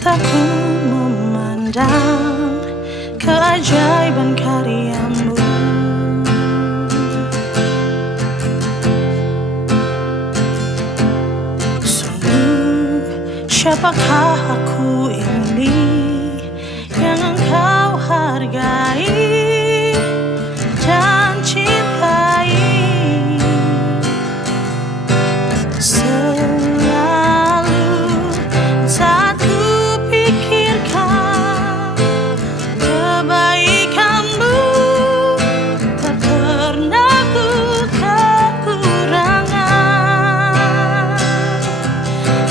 mataku memandang keajaiban karya-Mu. Sungguh, siapakah aku ini yang Engkau hargai dan cintai? Selalu saat ku pikirkan kebaikan-Mu, tak pernah ku kekurangan.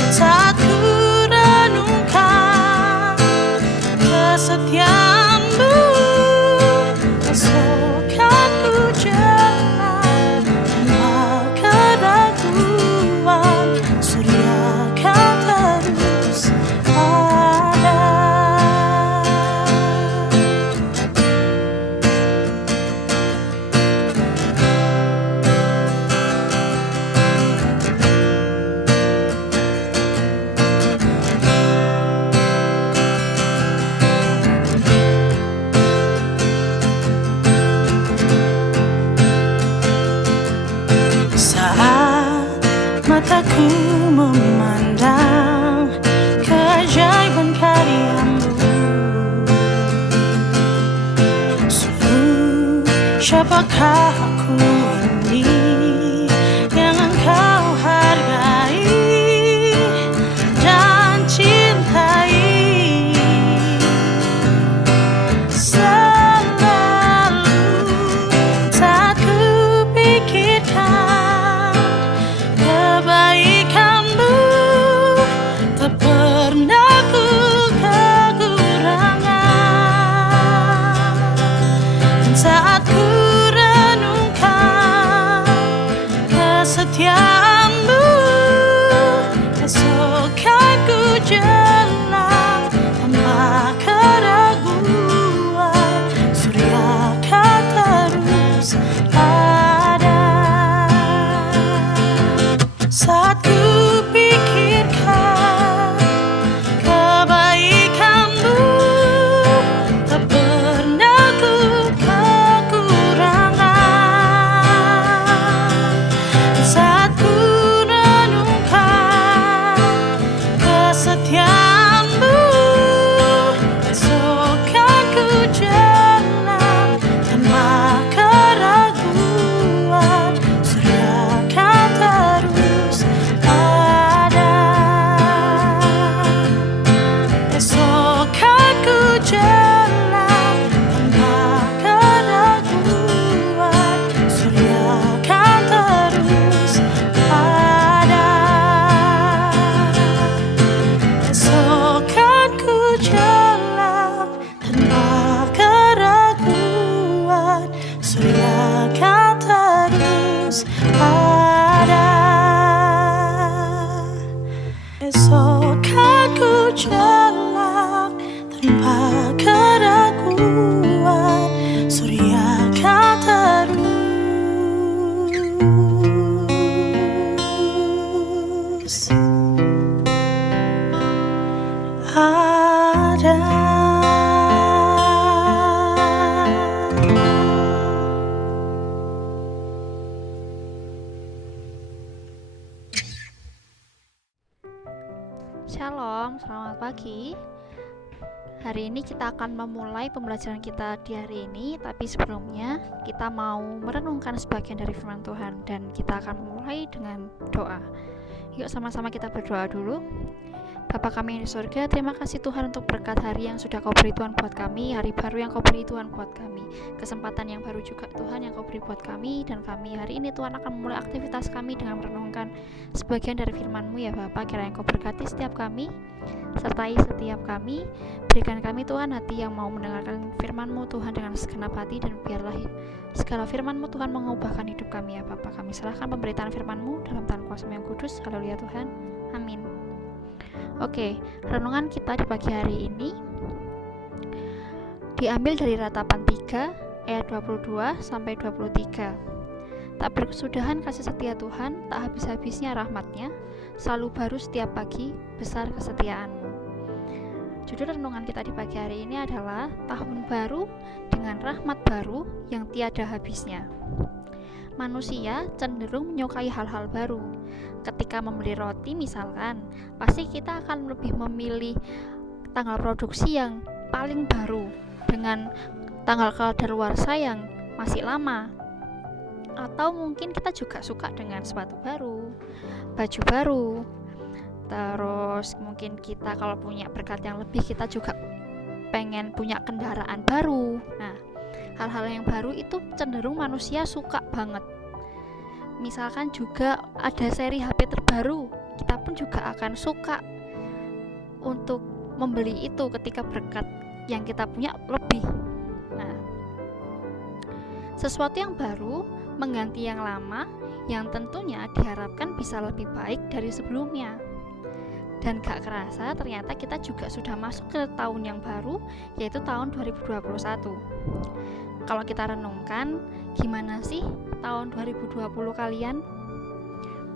Saat ku renungkan kesetiaan-Mu, esokkan ku jalan tanpa keraguan. Surya kan terus ada. Saat mataku memandang keajaiban karya-Mu, sungguh siapakah aku ini yang Engkau hargai dan cintai? Selalu saat ku pikirkan kebaikan-Mu, tak pernah ku kekurangan. Dan saat ku renungkan kesetiaan-Mu, esokkan ku jalan tanpa keraguan. Surya kan terus ada. Saat ku pikirkan kebaikan-Mu, tak pernah ku kekurangan. Saat ku renungkan kesetiaan-Mu, esokkan ku jalan tanpa keraguan. Surya kan terus ada. Esokkan ku jalan tanpa keraguan. Surya kan terus ada. Esokkan ku jalan tanpa keraguan. Surya kan terus ada. Esokkan ku jalan tanpa keraguan. Surya kan terus ada. Shalom, selamat pagi. Hari ini kita akan memulai pembelajaran kita di hari ini, tapi sebelumnya kita mau merenungkan sebagian dari firman Tuhan dan kita akan memulai dengan doa. Yuk sama-sama kita berdoa dulu. Bapa kami yang di surga, terima kasih Tuhan untuk berkat hari yang sudah Kau beri Tuhan buat kami, hari baru yang Kau beri Tuhan buat kami, kesempatan yang baru juga Tuhan yang Kau beri buat kami, dan kami hari ini Tuhan akan memulai aktivitas kami dengan merenungkan sebagian dari firman-Mu ya Bapa. Kiranya Kau berkati setiap kami, sertai setiap kami, berikan kami Tuhan hati yang mau mendengarkan firman-Mu Tuhan dengan segenap hati, dan biarlah segala firman-Mu Tuhan mengubahkan hidup kami ya Bapa. Kami serahkan pemberitaan firman-Mu dalam tangan kuasa yang kudus. Haleluya Tuhan, amin. Oke, renungan kita di pagi hari ini diambil dari Ratapan 3 ayat 22 sampai 23. Tak berkesudahan kasih setia Tuhan, tak habis-habisnya rahmat-Nya, selalu baru setiap pagi, besar kesetiaan-Mu. Judul renungan kita di pagi hari ini adalah Tahun Baru dengan Rahmat Baru yang Tiada Habisnya. Manusia cenderung menyukai hal-hal baru. Ketika membeli roti misalkan, pasti kita akan lebih memilih tanggal produksi yang paling baru dengan tanggal kadaluarsa yang masih lama. Atau mungkin kita juga suka dengan sepatu baru, baju baru. Terus mungkin kita kalau punya berkat yang lebih, kita juga pengen punya kendaraan baru. Nah, hal-hal yang baru itu cenderung manusia suka banget. Misalkan juga ada seri HP terbaru, kita pun juga akan suka untuk membeli itu ketika berkat yang kita punya lebih. Nah, sesuatu yang baru mengganti yang lama, yang tentunya diharapkan bisa lebih baik dari sebelumnya. Dan gak kerasa ternyata kita juga sudah masuk ke tahun yang baru, yaitu tahun 2021. Kalau kita renungkan, gimana sih tahun 2020 kalian?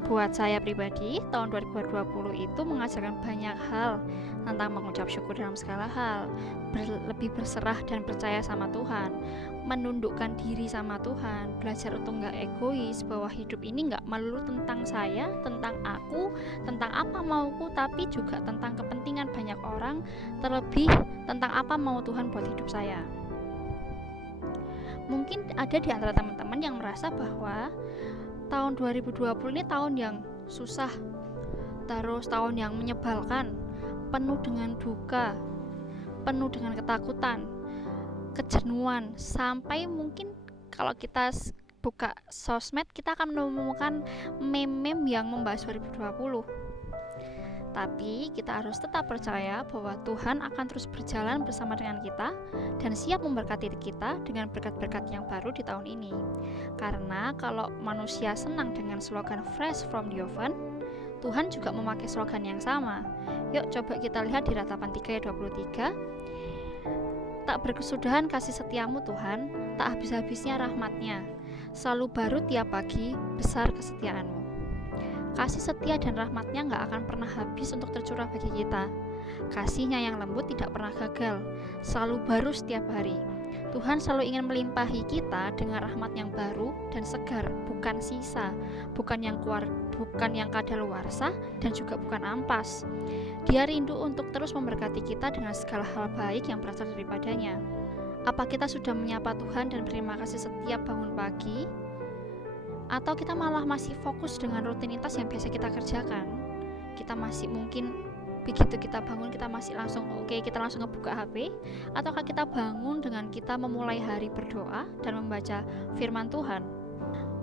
Buat saya pribadi, tahun 2020 itu mengajarkan banyak hal tentang mengucap syukur dalam segala hal, lebih berserah dan percaya sama Tuhan, menundukkan diri sama Tuhan, belajar untuk gak egois, bahwa hidup ini gak melulu tentang saya, tentang aku, tentang apa mauku, tapi juga tentang kepentingan banyak orang, terlebih tentang apa mau Tuhan buat hidup saya. Mungkin ada di antara teman-teman yang merasa bahwa tahun 2020 ini tahun yang susah, terus tahun yang menyebalkan, penuh dengan duka, penuh dengan ketakutan, kejenuhan, sampai mungkin kalau kita buka sosmed kita akan menemukan meme-meme yang membahas 2020. Tapi kita harus tetap percaya bahwa Tuhan akan terus berjalan bersama dengan kita dan siap memberkati kita dengan berkat-berkat yang baru di tahun ini. Karena kalau manusia senang dengan slogan fresh from the oven, Tuhan juga memakai slogan yang sama. Yuk coba kita lihat di Ratapan 3 ayat 23. Tak berkesudahan kasih setiamu Tuhan, tak habis-habisnya rahmatnya. Selalu baru tiap pagi, besar kesetiaanmu. Kasih setia dan rahmatnya gak akan pernah habis untuk tercurah bagi kita. Kasihnya yang lembut tidak pernah gagal, selalu baru setiap hari. Tuhan selalu ingin melimpahi kita dengan rahmat yang baru dan segar, bukan sisa, bukan yang kadaluarsa, dan juga bukan ampas. Dia rindu untuk terus memberkati kita dengan segala hal baik yang berasal daripadanya. Apa kita sudah menyapa Tuhan dan berterima kasih setiap bangun pagi? Atau kita malah masih fokus dengan rutinitas yang biasa kita kerjakan? Kita masih mungkin begitu kita bangun kita masih langsung kita langsung ngebuka HP, ataukah kita bangun dengan kita memulai hari berdoa dan membaca firman Tuhan?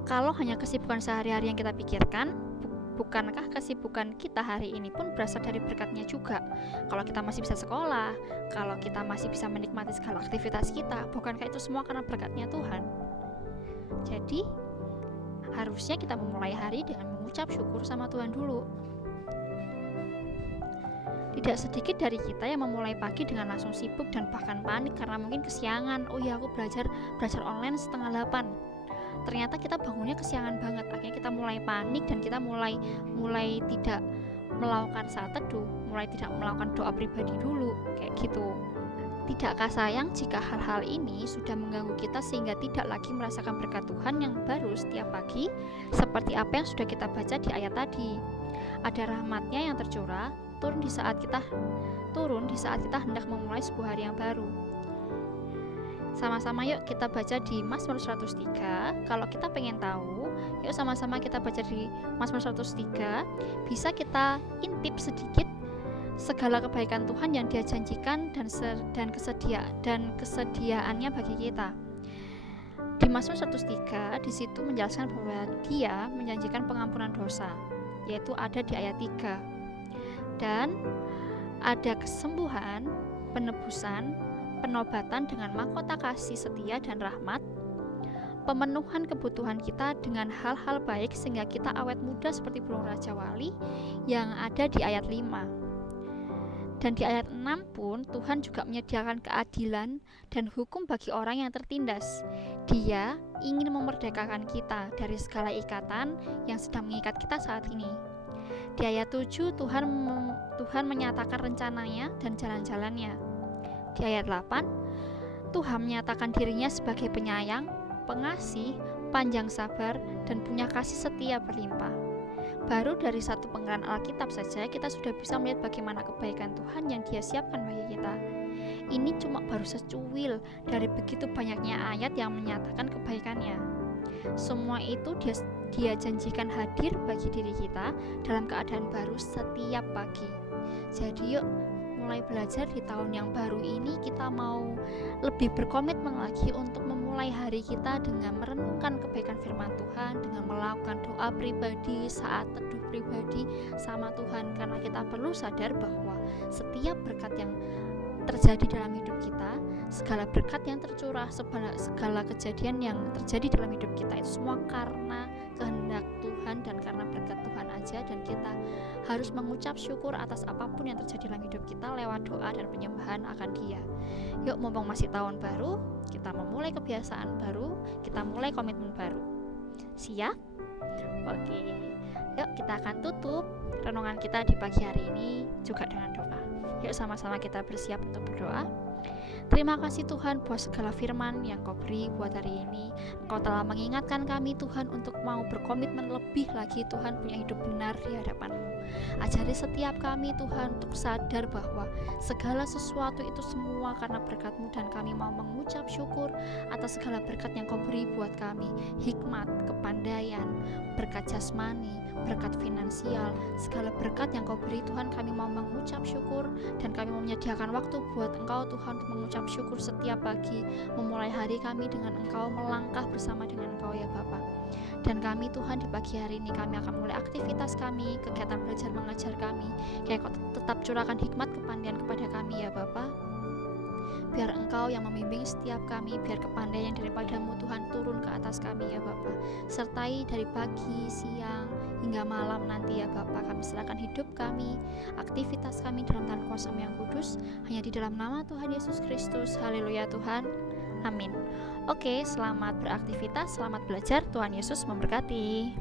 Kalau hanya kesibukan sehari-hari yang kita pikirkan, bukankah kesibukan kita hari ini pun berasal dari berkatnya juga? Kalau kita masih bisa sekolah, kalau kita masih bisa menikmati segala aktivitas kita, bukankah itu semua karena berkatnya Tuhan? Jadi harusnya kita memulai hari dengan mengucap syukur sama Tuhan dulu. Tidak sedikit dari kita yang memulai pagi dengan langsung sibuk dan bahkan panik karena mungkin kesiangan. Oh iya, aku belajar online 7:30. Ternyata kita bangunnya kesiangan banget. Akhirnya kita mulai panik dan kita mulai tidak melakukan saat teduh, mulai tidak melakukan doa pribadi dulu, kayak gitu. Tidakkah sayang jika hal-hal ini sudah mengganggu kita sehingga tidak lagi merasakan berkat Tuhan yang baru setiap pagi, seperti apa yang sudah kita baca di ayat tadi. Ada rahmatnya yang tercurah turun di saat kita hendak memulai sebuah hari yang baru. Sama-sama yuk kita baca di Mazmur 103. Kalau kita pengen tahu, yuk sama-sama kita baca di Mazmur 103. Bisa kita intip sedikit segala kebaikan Tuhan yang Dia janjikan dan kesediaannya bagi kita. Di Mazmur 103 di situ menjelaskan bahwa Dia menjanjikan pengampunan dosa, yaitu ada di ayat 3. Dan ada kesembuhan, penebusan, penobatan dengan mahkota kasih setia dan rahmat, pemenuhan kebutuhan kita dengan hal-hal baik sehingga kita awet muda seperti burung raja wali yang ada di ayat 5. Dan di ayat 6 pun Tuhan juga menyediakan keadilan dan hukum bagi orang yang tertindas. Dia ingin memerdekakan kita dari segala ikatan yang sedang mengikat kita saat ini. Di ayat 7 Tuhan menyatakan rencananya dan jalan-jalannya. Di ayat 8 Tuhan menyatakan dirinya sebagai penyayang, pengasih, panjang sabar, dan punya kasih setia berlimpah. Baru dari satu penggalan Alkitab saja kita sudah bisa melihat bagaimana kebaikan Tuhan yang Dia siapkan bagi kita. Ini cuma baru secuil dari begitu banyaknya ayat yang menyatakan kebaikannya. Semua itu dia janjikan hadir bagi diri kita dalam keadaan baru setiap pagi. Jadi yuk mulai belajar di tahun yang baru ini, kita mau lebih berkomitmen lagi untuk memulai hari kita dengan merenungkan kebaikan firman Tuhan, dengan melakukan doa pribadi, saat teduh pribadi sama Tuhan, karena kita perlu sadar bahwa setiap berkat yang terjadi dalam hidup kita, segala berkat yang tercurah, segala kejadian yang terjadi dalam hidup kita itu semua karena kehendak Tuhan dan karena berkat Tuhan aja, dan kita harus mengucap syukur atas apapun yang terjadi dalam hidup kita lewat doa dan penyembahan akan Dia. Yuk, mumpung masih tahun baru, kita memulai kebiasaan baru, kita mulai komitmen baru. Siap? Oke. Yuk, kita akan tutup renungan kita di pagi hari ini juga dengan doa. Yuk sama-sama kita bersiap untuk berdoa. Terima kasih Tuhan buat segala firman yang Kau beri buat hari ini. Engkau telah mengingatkan kami Tuhan untuk mau berkomitmen lebih lagi Tuhan, punya hidup benar di hadapan-Mu. Ajari setiap kami Tuhan untuk sadar bahwa segala sesuatu itu semua karena berkat-Mu, dan kami mau mengucap syukur atas segala berkat yang Kau beri buat kami. Hikmat, kepandaian, berkat jasmani, berkat finansial, segala berkat yang Kau beri Tuhan, kami mau mengucap syukur, dan kami mau menyediakan waktu buat Engkau Tuhan untuk mengucap syukur setiap pagi, memulai hari kami dengan Engkau, melangkah bersama dengan Engkau ya Bapa. Dan kami Tuhan di pagi hari ini kami akan mulai aktivitas kami, kegiatan belajar mengajar kami, kayak Kau tetap curahkan hikmat kepandaian kepada kami ya Bapa. Biar Engkau yang membimbing setiap kami, biar kepandaian daripada-Mu Tuhan turun ke atas kami ya Bapa. Sertai dari pagi, siang, hingga malam nanti ya Bapa. Kami serahkan hidup kami, aktivitas kami dalam tangan kuasa-Mu yang kudus, hanya di dalam nama Tuhan Yesus Kristus. Haleluya Tuhan, amin. Oke, selamat beraktivitas, selamat belajar, Tuhan Yesus memberkati.